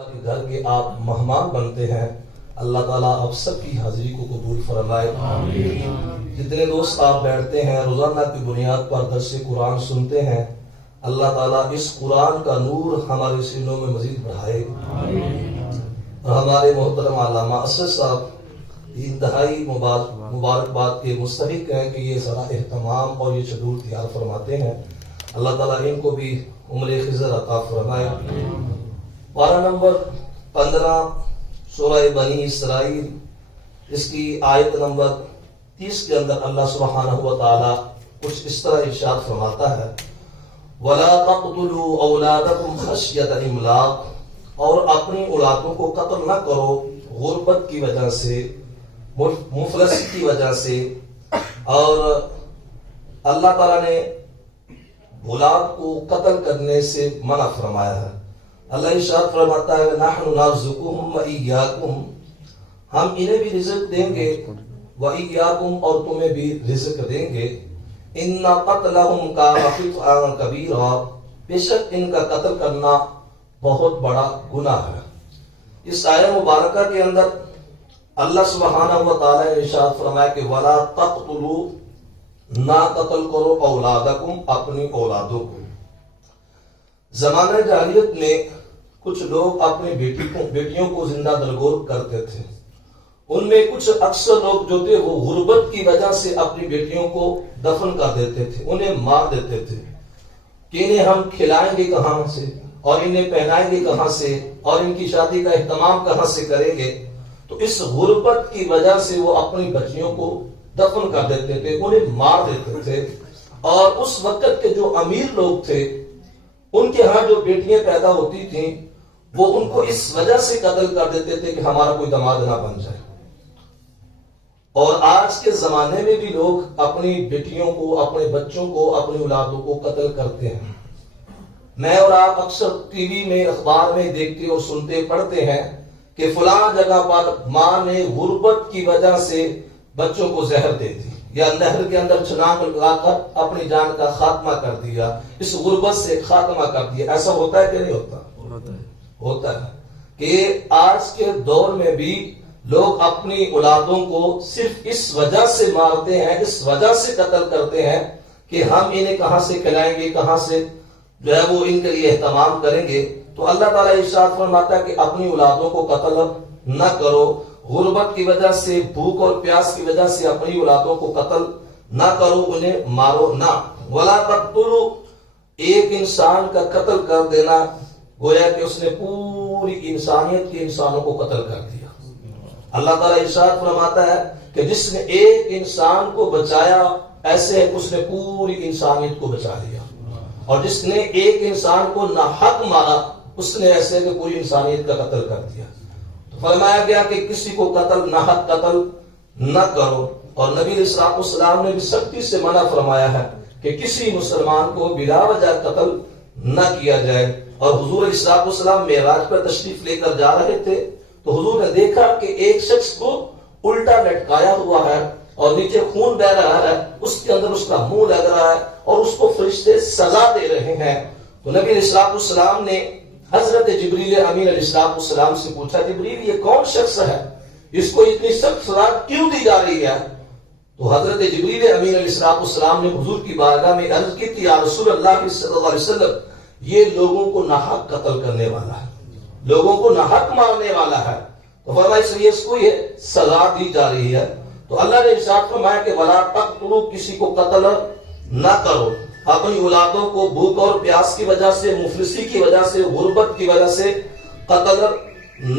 کے گھر کے آپ مہمان بنتے ہیں، اللہ تعالیٰ آپ سب کی حاضری کو قبول فرمائے۔ جتنے دوست آپ بیٹھتے ہیں روزانہ کی بنیاد پر درس قرآن سنتے ہیں، اللہ تعالیٰ اس قرآن کا نور ہمارے سینوں میں مزید بڑھائے۔ اور ہمارے محترم علامہ اسد صاحب انتہائی مبارکباد کے مستحق ہیں کہ یہ سارا اہتمام اور یہ شیڈول تیار فرماتے ہیں، اللہ تعالیٰ ان کو بھی عمر خضر عطا فرمائے۔ پارہ نمبر 15 سورہ بنی اسرائیل، اس کی آیت نمبر 30 کے اندر اللہ سبحانہ و تعالی کچھ اس طرح ارشاد فرماتا ہے، وَلَا تَقْتُلُوا أَوْلَادَكُمْ خَشْيَةَ إِمْلَاقٍ، اور اپنی اولادوں کو قتل نہ کرو غربت کی وجہ سے، مفلسی کی وجہ سے۔ اور اللہ تعالیٰ نے اولاد کو قتل کرنے سے منع فرمایا ہے۔ اللہ ارشاد فرماتا ہے نحن نرزقهم وإياكم، ہم انہیں بھی رزق دیں گے، وإياكم اور تمہیں بھی رزق دیں گے۔ ان قتلهم كان خطئا كبيرا، بے شک ان کا قتل کرنا بہت بڑا گناہ ہے۔ اس آیہ مبارکہ کے اندر اللہ سبحانہ و تعالی نے ارشاد فرمایا کہ ولا تقتلوا، نہ قتل کرو اولادکم، اپنی اولادوں کو۔ زمانہ جاہلیت میں کچھ لوگ اپنی بیٹیوں کو زندہ درگور کرتے تھے۔ ان میں کچھ اکثر لوگ جو تھے وہ غربت کی وجہ سے اپنی بیٹیوں کو دفن کر دیتے تھے، انہیں مار دیتے تھے کہ انہیں ہم کھلائیں گے کہاں سے، اور انہیں پہنائیں گے کہاں سے، اور ان کی شادی کا اہتمام کہاں سے کریں گے۔ تو اس غربت کی وجہ سے وہ اپنی بچیوں کو دفن کر دیتے تھے، انہیں مار دیتے تھے۔ اور اس وقت کے جو امیر لوگ تھے، ان کے ہاں جو بیٹیاں پیدا ہوتی تھیں وہ ان کو اس وجہ سے قتل کر دیتے تھے کہ ہمارا کوئی داماد نہ بن جائے۔ اور آج کے زمانے میں بھی لوگ اپنی بیٹیوں کو، اپنے بچوں کو، اپنی اولادوں کو قتل کرتے ہیں۔ میں اور آپ اکثر ٹی وی میں، اخبار میں دیکھتے اور سنتے پڑھتے ہیں کہ فلاں جگہ پر ماں نے غربت کی وجہ سے بچوں کو زہر دے دی، یا نہر کے اندر چھلانگ لگا کر اپنی جان کا خاتمہ کر دیا، اس غربت سے خاتمہ کر دیا۔ ایسا ہوتا ہے کہ نہیں ہوتا؟ ہوتا ہے کہ آج کے دور میں بھی لوگ اپنی اولادوں کو صرف اس وجہ سے مارتے ہیں، اس وجہ سے قتل کرتے ہیں کہ ہم انہیں کہاں سے کھلائیں گے، کہاں سے جو ہے وہ ان کے لیے اہتمام کریں گے۔ تو اللہ تعالیٰ ارشاد فرماتا ہے کہ اپنی اولادوں کو قتل نہ کرو، غربت کی وجہ سے، بھوک اور پیاس کی وجہ سے اپنی اولادوں کو قتل نہ کرو، انہیں مارو نہ۔ ولا تقتلوا، ایک انسان کا قتل کر دینا گویا کہ اس نے پوری انسانیت کے انسانوں کو قتل کر دیا۔ اللہ تعالیٰ ارشاد فرماتا ہے کہ جس نے ایک انسان کو بچایا ایسے اس نے پوری انسانیت کو بچا لیا، اور جس نے ایک انسان کو ناحق مارا اس نے ایسے کہ پوری انسانیت کا قتل کر دیا۔ فرمایا گیا کہ کسی کو قتل، ناحق قتل نہ کرو۔ اور نبی علیہ السلام نے بھی سختی سے منع فرمایا ہے کہ کسی مسلمان کو بلا وجہ قتل نہ کیا جائے۔ اور حضور علیہ السلام معراج پر تشریف لے کر جا رہے تھے تو حضور نے دیکھا کہ ایک شخص کو الٹا لٹکایا ہوا ہے اور نیچے خون بہ رہا ہے، اس کے اندر اس کا منہ لگ رہا ہے، اور اس کو فرشتے سزا دے رہے ہیں۔ تو نبی علیہ السلام نے حضرت جبریل امین علیہ السلام سے پوچھا، جبریل یہ کون شخص ہے، اس کو اتنی سخت سزا کیوں دی جا رہی ہے؟ تو حضرت جبریل امین علیہ السلام نے حضور کی بارگاہ میں عرض کی تھی، یا رسول اللہ صلی اللہ علیہ وسلم، یہ لوگوں کو ناحق قتل کرنے والا ہے، لوگوں کو ناحق مارنے والا ہے۔ تو فرمایا اس لیے اس کو یہ سزا دی جا رہی ہے۔ تو اللہ نے ارشاد فرمایا کہ ولا تقتلوا، کسی کو قتل نہ کرو، اپنی اولادوں کو بھوک اور پیاس کی وجہ سے، مفلسی کی وجہ سے، غربت کی وجہ سے قتل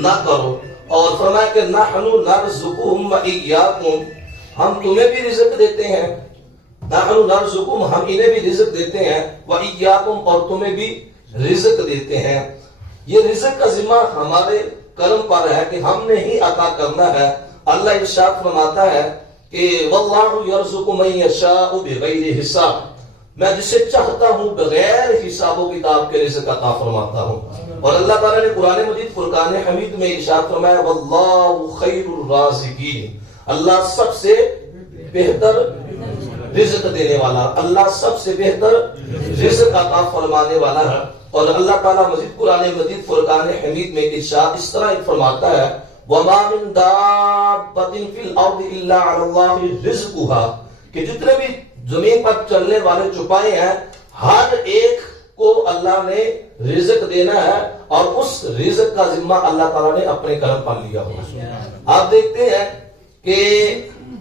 نہ کرو۔ اور فرمایا کہ نحن نرزقهم وإياكم، ہم تمہیں بھی رزق دیتے ہیں، نحن نرزقهم، ہم انہیں بھی رزق دیتے ہیں، وإياكم، اور تمہیں بھی رزق دیتے ہیں۔ یہ رزق کا ذمہ ہمارے کرم پر ہے کہ ہم نے ہی عطا کرنا ہے۔ اللہ ارشاد فرماتا ہے کہ واللہ یرزق من یشاء بغیر حساب، میں جسے چاہتا ہوں بغیر حساب و کتاب کے رزق عطا فرماتا ہوں۔ اور اللہ تعالیٰ نے قرآن مجید فرقان حمید میں ارشاد فرمایا واللہ خیر الرازقین، اللہ سب سے بہتر رزق دینے والا، اللہ سب سے بہتر رزق عطا فرمانے والا ہے۔ اور اللہ تعالیٰ مزید قرآن مجید فرقان حمید میں ارشاد اس طرح فرماتا ہے وَمَا مِن دَابَّةٍ فِي الْأَرْضِ إِلَّا عَلَى اللَّهِ رِزْقُهَا، کہ جتنے بھی زمین پر چلنے والے چھپائے ہیں ہر ایک کو اللہ نے رزق دینا ہے، اور اس رزق کا ذمہ اللہ تعالیٰ نے اپنے کرم پر لیا ہوا۔ آپ دیکھتے ہیں کہ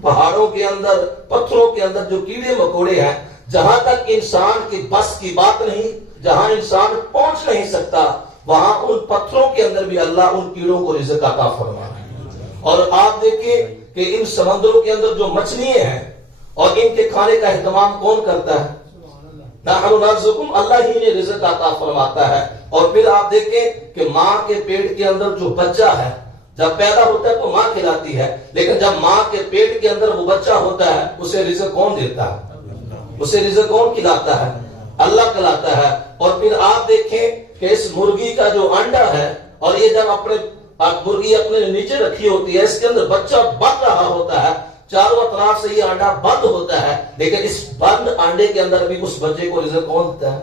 پہاڑوں کے اندر، پتھروں کے اندر جو کیڑے مکوڑے ہیں، جہاں تک انسان کی بس کی بات نہیں، جہاں انسان پہنچ نہیں سکتا، وہاں ان پتھروں کے اندر بھی اللہ ان کیڑوں کو رزق عطا فرما رہا ہے۔ اور آپ دیکھیں کہ ان سمندروں کے اندر جو مچھلیاں ہیں اور ان کے کھانے کا اہتمام کون کرتا ہے؟ نحن نرزقکم، اللہ ہی نے رزق عطا فرماتا ہے۔ اور پھر آپ دیکھیں کہ ماں کے پیٹ کے اندر جو بچہ ہے جب پیدا ہوتا ہے تو ماں کھلاتی ہے، لیکن جب ماں کے پیٹ کے اندر وہ بچہ ہوتا ہے اسے رزق کون دیتا ہے؟ اسے رزق کون کھلاتا ہے؟ اللہ کھلاتا ہے۔ اور پھر آپ دیکھیں کہ اس مرغی کا جو انڈا ہے، اور یہ جب مرغی اپنے نیچے رکھی ہوتی ہے، اس کے اندر بچہ بن رہا ہوتا ہے، چاروں اطراف سے یہ انڈا بند ہوتا ہے، لیکن اس بند انڈے کے اندر بھی اس بچے کو رزق کون دیتا ہے؟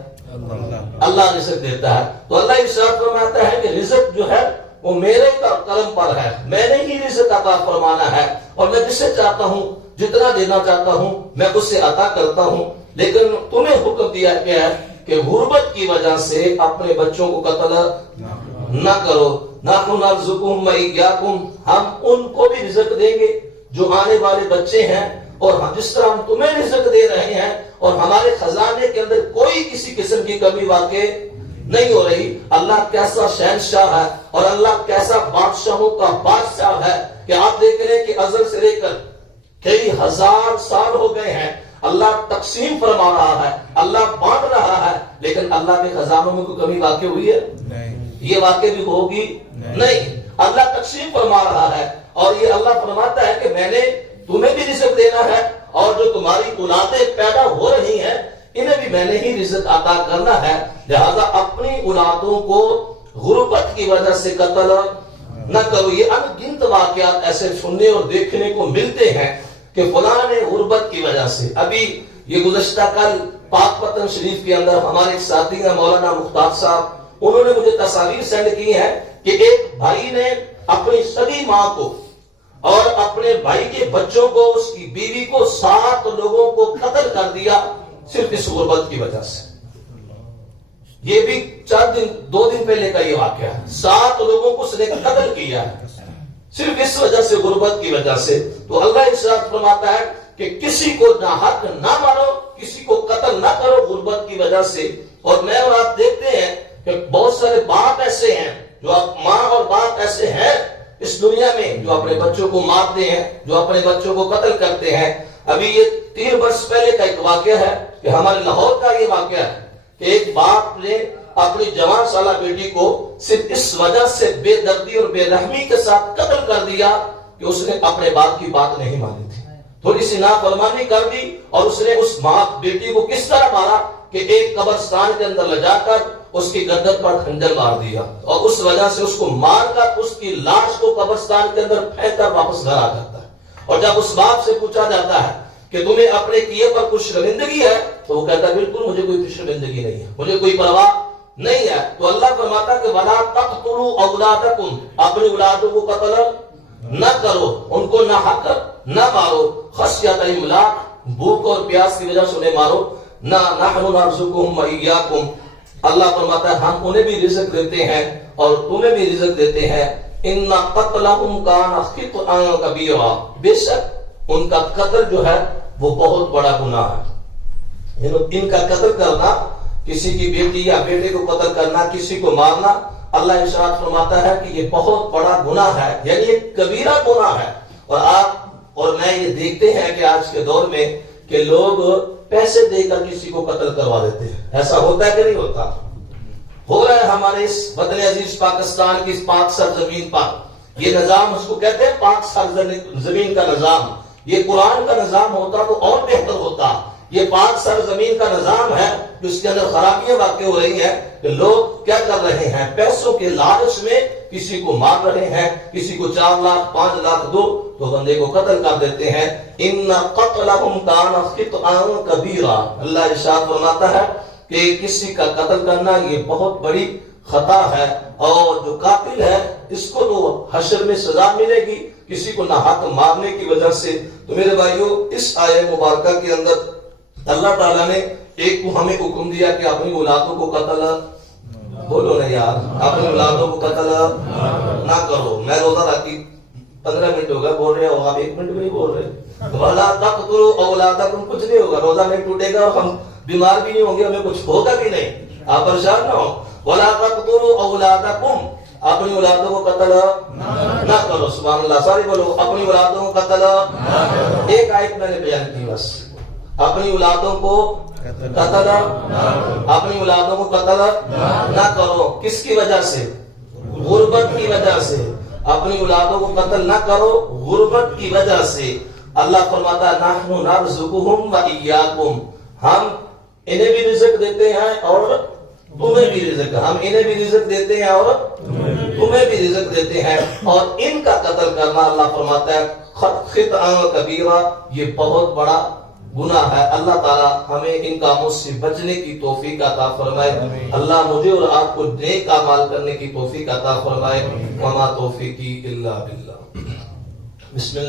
اللہ رزق دیتا ہے۔ تو اللہ ارشاد فرماتا ہے کہ رزق جو ہے وہ میرے کرم پر ہے، میں نے ہی رزق عطا فرمانا ہے، اور میں جسے چاہتا ہوں جتنا دینا چاہتا ہوں میں اس سے عطا کرتا ہوں۔ لیکن تمہیں حکم دیا گیا ہے کہ غربت کی وجہ سے اپنے بچوں کو قتل نہ کرو۔ نحن نرزقکم وإياکم، ہم ان کو بھی رزق دیں گے جو آنے والے بچے ہیں، اور جس طرح ہم تمہیں رزق دے رہے ہیں، اور ہمارے خزانے کے اندر کوئی کسی قسم کی کمی واقع نہیں ہو رہی۔ اللہ کیسا شہنشاہ ہے، اور اللہ کیسا بادشاہوں کا بادشاہ ہے کہ آپ دیکھ رہے ہیں کہ ازل سے لے کر کئی ہزار سال ہو گئے ہیں، اللہ تقسیم فرما رہا ہے، اللہ بانٹ رہا ہے، لیکن اللہ کے خزانوں میں کوئی کمی واقع ہوئی ہے؟ یہ واقع بھی ہوگی نہیں۔ اللہ تقسیم فرما رہا ہے، اور یہ اللہ فرماتا ہے کہ میں نے تمہیں بھی رزق دینا ہے، اور جو تمہاری اولادیں پیدا ہو رہی ہیں انہیں بھی میں نے ہی رزق عطا کرنا ہے۔ لہذا اپنی اولادوں کو غربت کی وجہ سے قتل نہ کرو۔ یہ ان گنت واقعات ایسے سننے اور دیکھنے کو ملتے ہیں کہ فلاں نے غربت کی وجہ سے، ابھی یہ گزشتہ کل پاک پتن شریف کے اندر ہمارے ایک ساتھی ہیں مولانا مختار صاحب، انہوں نے مجھے تصاویر سینڈ کی ہیں کہ ایک بھائی نے اپنی سگی ماں کو اور اپنے بھائی کے بچوں کو، اس کی بیوی کو، 7 لوگوں کو قتل کر دیا صرف اس غربت کی وجہ سے۔ یہ بھی 2 دن پہلے کا یہ واقعہ ہے، 7 لوگوں کو اس نے قتل کیا ہے صرف اس وجہ سے، غربت کی وجہ سے۔ تو اللہ ارشاد فرماتا ہے کہ کسی کو ناحق نہ مارو، کسی کو قتل نہ کرو غربت کی وجہ سے۔ اور میں اور آپ دیکھتے ہیں کہ بہت سارے باپ ایسے ہیں، جو ماں اور باپ ایسے ہیں اس دنیا میں جو اپنے بچوں کو مارتے ہیں، جو اپنے بچوں کو قتل کرتے ہیں۔ ابھی یہ 3 برس پہلے کا ایک واقعہ ہے کہ ہمارے لاہور کا یہ واقعہ ہے کہ ایک باپ نے اپنی جوان سالہ بیٹی کو صرف اس وجہ سے بے دردی اور بے رحمی کے ساتھ قتل کر دیا کہ اس نے اپنے باپ کی بات نہیں مانی تھی، تھوڑی سی نافرمانی کر دی، اور اس نے اس ماں بیٹی کو کس طرح مارا کہ ایک قبرستان کے اندر لے جا کر اس کی گردن پر کھنجر مار دیا، اور اس وجہ سے اس کو مار کر اس کی لاش کو قبرستان کے اندر پھینک کر واپس گھر آ جاتا ہے۔ اور جب اس باپ سے پوچھا جاتا ہے کہ تمہیں اپنے کیے پر کچھ شرمندگی ہے، تو وہ کہتا ہے بالکل مجھے کوئی شرمندگی نہیں ہے، مجھے کوئی پرواہ نہیں ہے۔ تو اللہ فرماتا کہ وَلَا تَقْتُلُوا أَوْلَادَكُمْ، اپنی اولادوں کو قتل نہ کرو، ان کو ناحق نہ مارو، خشیۃ املاق، بھوک اور پیاس کی وجہ سے انہیں مارو نہ۔ نحن نرزقکم وإياکم، اللہ فرماتا ہے ہم انہیں بھی رزق دیتے ہیں اور تمہیں بھی رزق دیتے ہیں۔ ان قتلهم كان خطأ كبيرا، بے شک ان کا قتل جو ہے وہ بہت بڑا گناہ ہے۔ ان کا قتل کرنا، کسی کی بیٹی یا بیٹے کو قتل کرنا، کسی کو مارنا، اللہ ارشاد فرماتا ہے کہ یہ بہت بڑا گناہ ہے، یعنی یہ کبیرہ گناہ ہے۔ اور آپ اور میں یہ دیکھتے ہیں کہ آج کے دور میں کہ لوگ پیسے دے کر کسی کو قتل کروا دیتے ہیں، ایسا ہوتا ہے کہ نہیں ہوتا؟ ہو رہا ہے ہمارے اس وطن عزیز پاکستان کی اس پاک سرزمین پر۔ یہ نظام اس کو کہتے ہیں پاک سرزمین کا نظام۔ یہ قرآن کا نظام ہوتا تو اور بہتر ہوتا۔ یہ پاک سرزمین کا نظام ہے جو اس کے اندر خرابیاں واقع ہو رہی ہیں کہ لوگ کیا کر رہے ہیں، پیسوں کے لالچ میں کسی کو مار رہے ہیں، کسی کو 4 لاکھ 5 لاکھ دو تو بندے کو قتل کر دیتے ہیں. ان قتلہم کان خطئا کبیرا. اللہ ارشاد فرماتا ہے کہ کسی کا قتل کرنا یہ بہت بڑی خطا ہے، اور جو قاتل ہے اس کو تو حشر میں سزا ملے گی کسی کو نہ حق مارنے کی وجہ سے. تو میرے بھائیو، اس آیہ مبارکہ کے اندر اللہ تعالیٰ نے ایک کو ہمیں حکم دیا کہ اپنی اولادوں کو قتل، بولو نا یار، اپنی اولادوں کو قتل نہ کرو. میں روزہ رکھی 15 منٹ ہوگا بول رہے ہو، آپ 1 منٹ بھی نہیں بول رہے. وَلَا تَقْتُلُوا أَوْلَادَكُمْ، کچھ نہیں ہوگا، روزہ نہیں ٹوٹے گا، ہم بیمار بھی نہیں ہوں گے، ہمیں کچھ ہوگا بھی نہیں، آپ پریشان نہ ہو. وَلَا تَقْتُلُوا أَوْلَادَكُمْ، اپنی اولادوں کو قتل نہ کرو. سبحان اللہ، سارے بولو اپنی اولادوں کو قتل. ایک آیت میں نے بیان کی بس، اپنی اولادوں کو قتل، اپنی اولادوں کو قتل نہ کرو. کس کی وجہ سے؟ غربت کی وجہ سے. اپنی اولادوں کو قتل نہ کرو غربت کی وجہ سے. اللہ فرماتا ہے نحن نرزقہم وإیاکم، ہم انہیں بھی رزق دیتے ہیں اور تمہیں بھی رزق، ہم انہیں بھی رزق دیتے ہیں اور تمہیں بھی رزق دیتے ہیں. اور ان کا قتل کرنا اللہ فرماتا ہے خطأ کبیرہ، یہ بہت بڑا گناہ ہے. اللہ تعالیٰ ہمیں ان کاموں سے بچنے کی توفیق عطا فرمائے. اللہ مجھے اور آپ کو نیک اعمال کرنے کی توفیق عطا فرمائے. وما توفیقی الا باللہ. بسم اللہ.